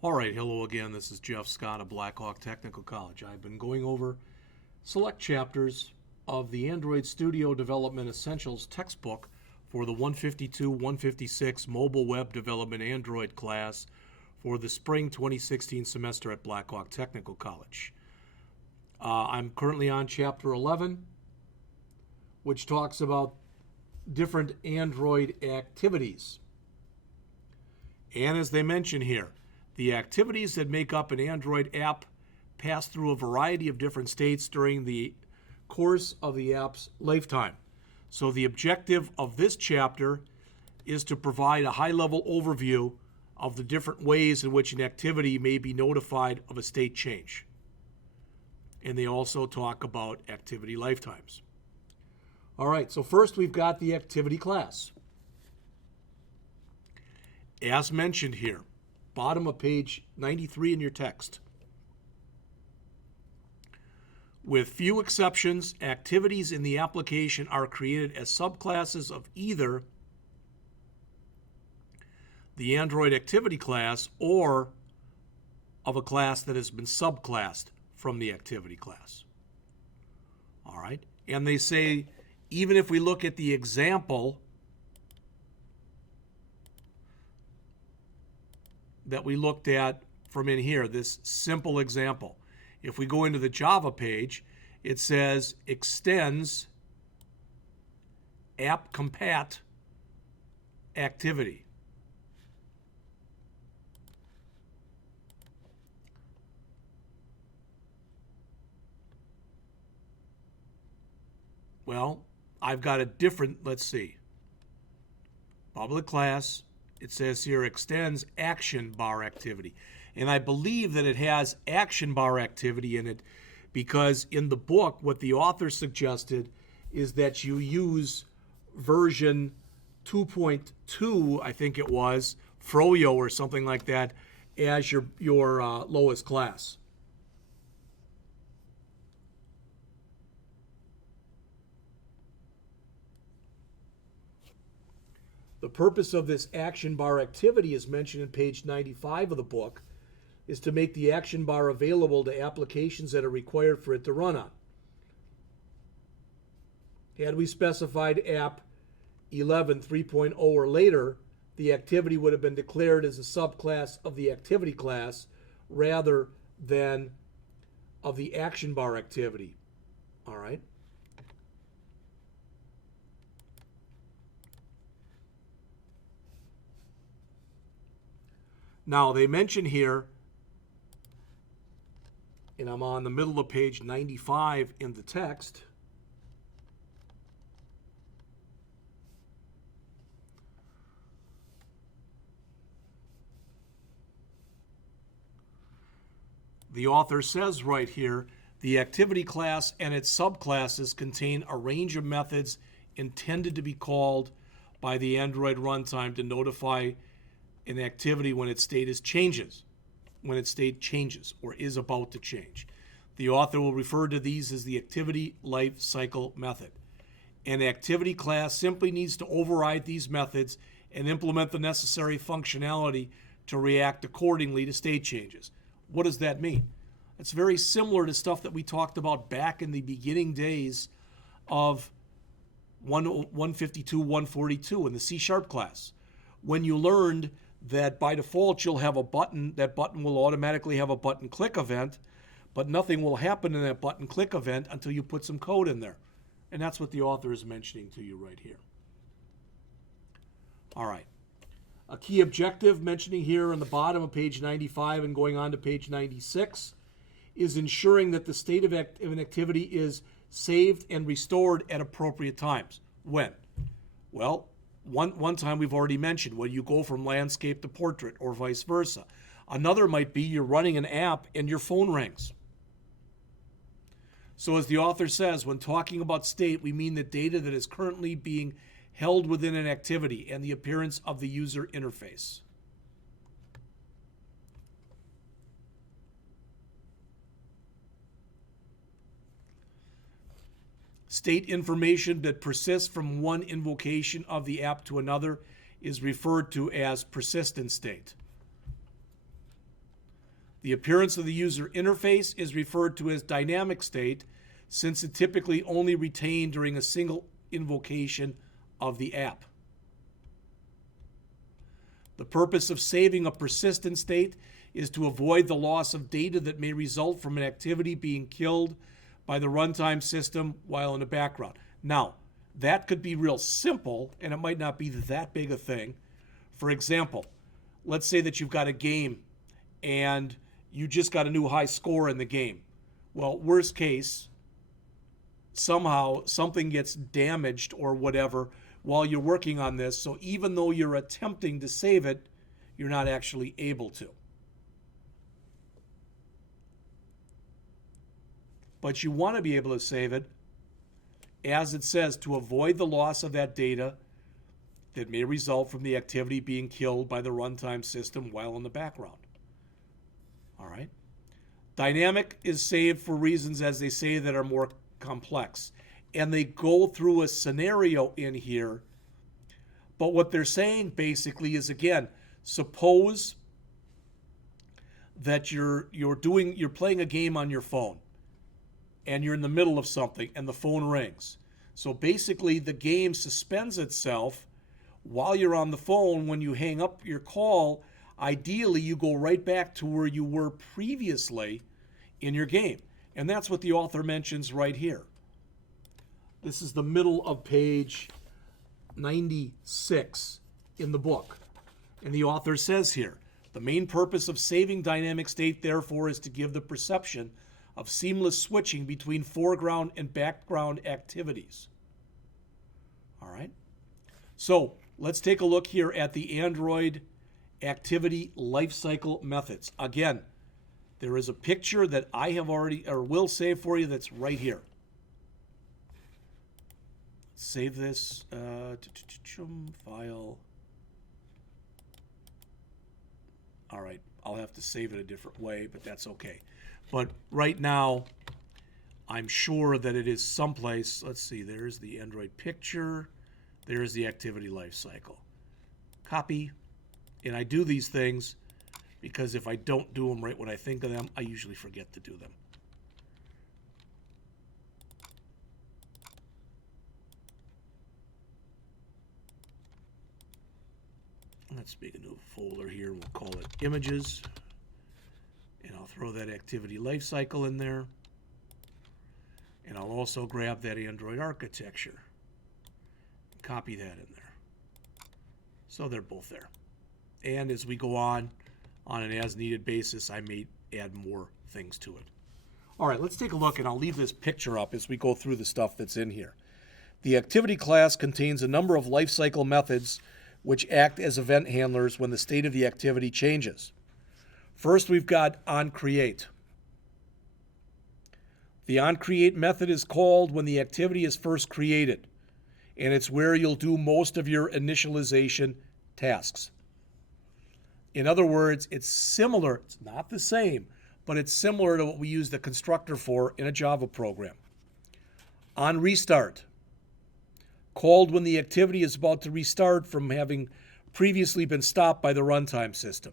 All right, hello again. This is Jeff Scott of Blackhawk Technical College. I've been going over select chapters of the Android Studio Development Essentials textbook for the 152-156 Mobile Web Development Android class for the spring 2016 semester at Blackhawk Technical College. I'm currently on chapter 11, which talks about different Android activities. And as they mention here, the activities that make up an Android app pass through a variety of different states during the course of the app's lifetime. So the objective of this chapter is to provide a high-level overview of the different ways in which an activity may be notified of a state change. And they also talk about activity lifetimes. All right, so first we've got the activity class. As mentioned here, bottom of page 93 in your text. With few exceptions, activities in the application are created as subclasses of either the Android activity class or of a class that has been subclassed from the activity class. All right, and they say even if we look at the example that we looked at from in here, this simple example. If we go into the Java page, it says extends app compat activity. Well, I've got a different, let's see, public class. It says here extends action bar activity. And I believe that it has action bar activity in it because in the book, what the author suggested is that you use version 2.2, I think it was, Froyo or something like that, as your lowest class. The purpose of this action bar activity is mentioned in page 95 of the book, is to make the action bar available to applications that are required for it to run on. Had we specified app 11 3.0 or later, the activity would have been declared as a subclass of the activity class rather than of the action bar activity. All right? Now, they mention here, and I'm on the middle of page 95 in the text, the author says right here, the activity class and its subclasses contain a range of methods intended to be called by the Android runtime to notify an activity when its state changes or is about to change. The author will refer to these as the activity life cycle method. An activity class simply needs to override these methods and implement the necessary functionality to react accordingly to state changes. What does that mean? It's very similar to stuff that we talked about back in the beginning days of 152, 142 in the C# class, when you learned that by default you'll have a button. That button will automatically have a button click event, but nothing will happen in that button click event until you put some code in there. And that's what the author is mentioning to you right here. All right. A key objective mentioning here on the bottom of page 95 and going on to page 96 is ensuring that the state of an activity is saved and restored at appropriate times. When? Well, one time we've already mentioned, when you go from landscape to portrait or vice versa. Another might be you're running an app and your phone rings. So as the author says, when talking about state, we mean the data that is currently being held within an activity and the appearance of the user interface. State information that persists from one invocation of the app to another is referred to as persistent state. The appearance of the user interface is referred to as dynamic state, since it typically only retained during a single invocation of the app. The purpose of saving a persistent state is to avoid the loss of data that may result from an activity being killed by the runtime system while in the background. Now, that could be real simple, and it might not be that big a thing. For example, let's say that you've got a game and you just got a new high score in the game. Well, worst case, somehow something gets damaged or whatever while you're working on this, so even though you're attempting to save it, you're not actually able to. But you want to be able to save it, as it says, to avoid the loss of that data that may result from the activity being killed by the runtime system while in the background. All right. Dynamic is saved for reasons, as they say, that are more complex. And they go through a scenario in here. But what they're saying basically is, again, suppose that you're playing a game on your phone and you're in the middle of something and the phone rings. So basically the game suspends itself while you're on the phone. When you hang up your call, ideally you go right back to where you were previously in your game. And that's what the author mentions right here. This is the middle of page 96 in the book. And the author says here, the main purpose of saving dynamic state, therefore, is to give the perception of seamless switching between foreground and background activities. All right. So let's take a look here at the Android activity lifecycle methods. Again, there is a picture that I have already, or will save for you, that's right here. Save this file. All right, I'll have to save it a different way, but that's okay. But right now, I'm sure that it is someplace. Let's see, there's the Android picture. There's the activity lifecycle. Copy. And I do these things because if I don't do them right when I think of them, I usually forget to do them. Let's make a new folder here. We'll call it images. And I'll throw that activity lifecycle in there. And I'll also grab that Android architecture. Copy that in there. So they're both there. And as we go on an as-needed basis, I may add more things to it. All right, let's take a look, and I'll leave this picture up as we go through the stuff that's in here. The activity class contains a number of lifecycle methods which act as event handlers when the state of the activity changes. First, we've got onCreate. The onCreate method is called when the activity is first created, and it's where you'll do most of your initialization tasks. In other words, it's similar, it's not the same, but it's similar to what we use the constructor for in a Java program. OnRestart, called when the activity is about to restart from having previously been stopped by the runtime system.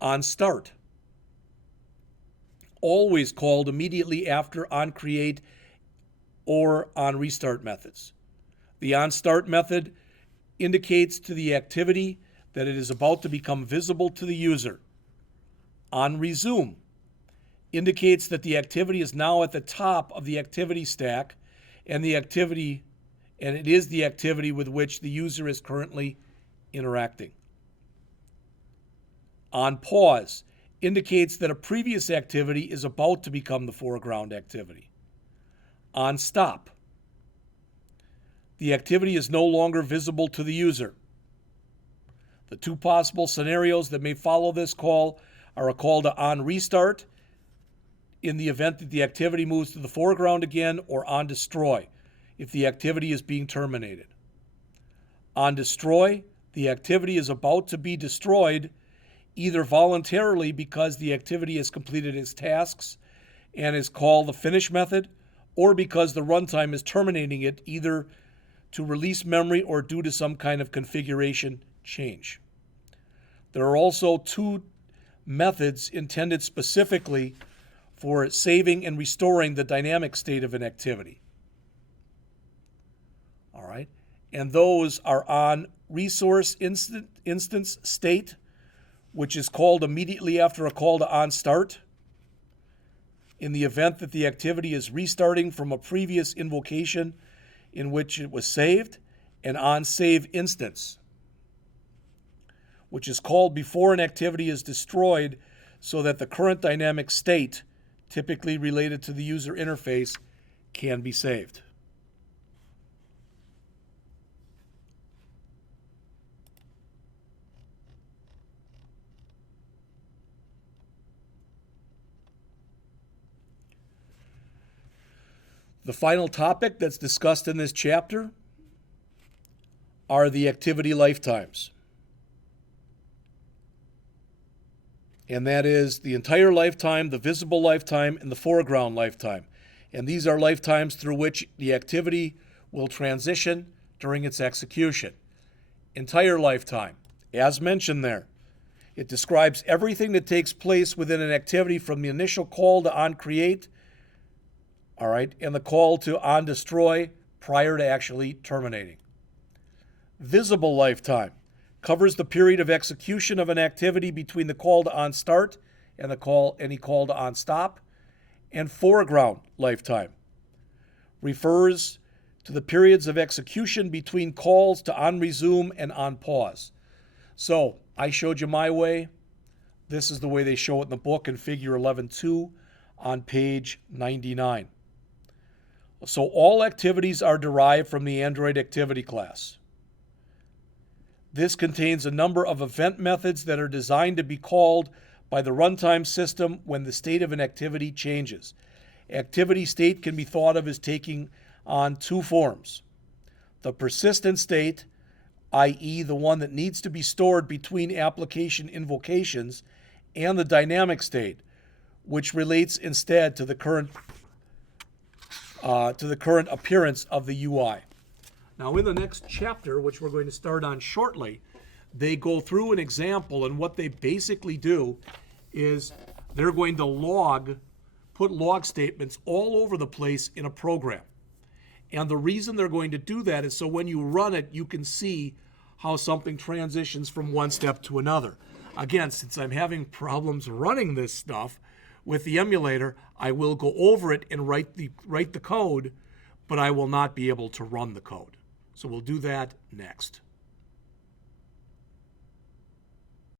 OnStart, always called immediately after onCreate or onRestart methods. The onStart method indicates to the activity that it is about to become visible to the user. OnResume indicates that the activity is now at the top of the activity stack and it is the activity with which the user is currently interacting. OnPause indicates that a previous activity is about to become the foreground activity. OnStop, the activity is no longer visible to the user. The two possible scenarios that may follow this call are a call to onRestart in the event that the activity moves to the foreground again, or onDestroy if the activity is being terminated. OnDestroy, the activity is about to be destroyed either voluntarily because the activity has completed its tasks and is called the finish method, or because the runtime is terminating it either to release memory or due to some kind of configuration change. There are also two methods intended specifically for saving and restoring the dynamic state of an activity. All right. And those are on resource instance state, which is called immediately after a call to on start, in the event that the activity is restarting from a previous invocation in which it was saved, and on save instance, which is called before an activity is destroyed so that the current dynamic state, typically related to the user interface, can be saved. The final topic that's discussed in this chapter are the activity lifetimes. And that is the entire lifetime, the visible lifetime, and the foreground lifetime. And these are lifetimes through which the activity will transition during its execution. Entire lifetime, as mentioned there. It describes everything that takes place within an activity from the initial call to on create, all right, and the call to on destroy prior to actually terminating. Visible lifetime covers the period of execution of an activity between the call to on start and any call to on stop. And foreground lifetime refers to the periods of execution between calls to on resume and on pause. So I showed you my way. This is the way they show it in the book in figure 11.2 on page 99. So all activities are derived from the Android activity class. This contains a number of event methods that are designed to be called by the runtime system when the state of an activity changes. Activity state can be thought of as taking on two forms. The persistent state, i.e. the one that needs to be stored between application invocations, and the dynamic state, which relates instead to the current appearance of the UI. Now, in the next chapter, which we're going to start on shortly, they go through an example, and what they basically do is they're going to put log statements all over the place in a program. And the reason they're going to do that is so when you run it, you can see how something transitions from one step to another. Again, since I'm having problems running this stuff with the emulator, I will go over it and write the code, but I will not be able to run the code. So we'll do that next.